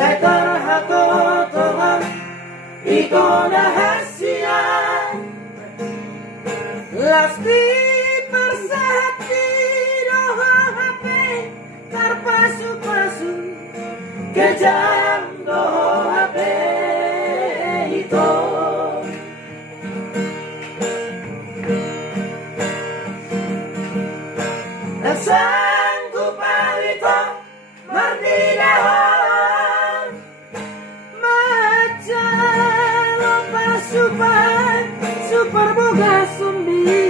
Seterhakotohan ito rahasia Lasti persahati doha HP terpasuk-pasuk kejam doha HP itu sanggup palito merdidahon macam pasupan super boga sumbi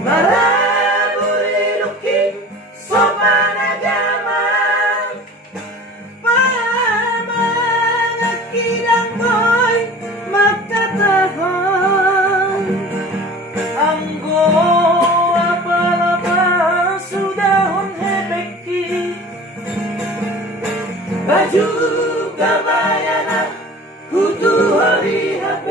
maraburi luki sopan agama pamangat kidang boy makatahon anggo baju kabayana kutu hari HP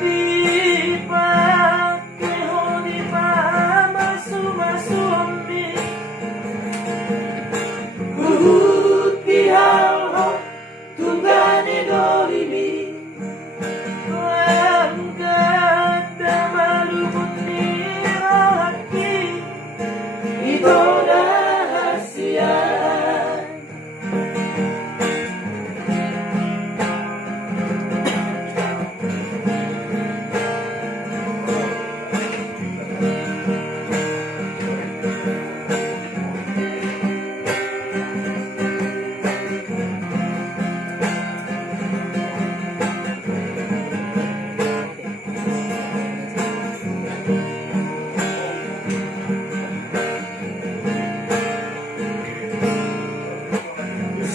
dipake hodi masu ambi uhut pihalho tunggani dolimi angkat damalubut nirahaki itu rahasia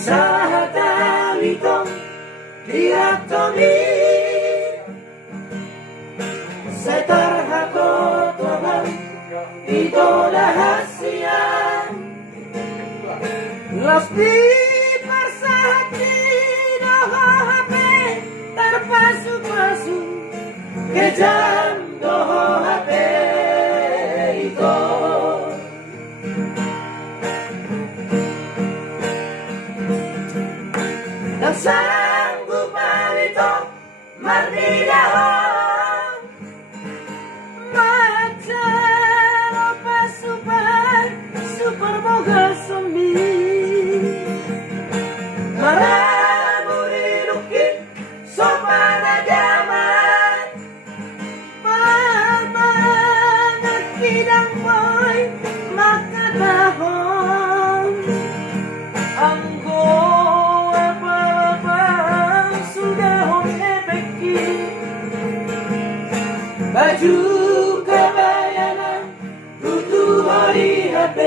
Sahatalito diatomi seterhakotohan itu rahasia lasti persahati doha HP terpasuk-pasuk kejam doha HP itu dan sanggup palito merdidahon macam pasupan super boga sumbi maraburi luki sopan agama pamangat kidang boy makatahon anggo baju kabayana kutu hari HP